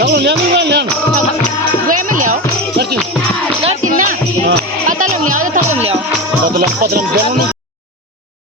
Kalau lihat ni kan lihat. Gue em liao. Kerja. Kerja na. Patalam liao, ada talam liao. Padalam jalan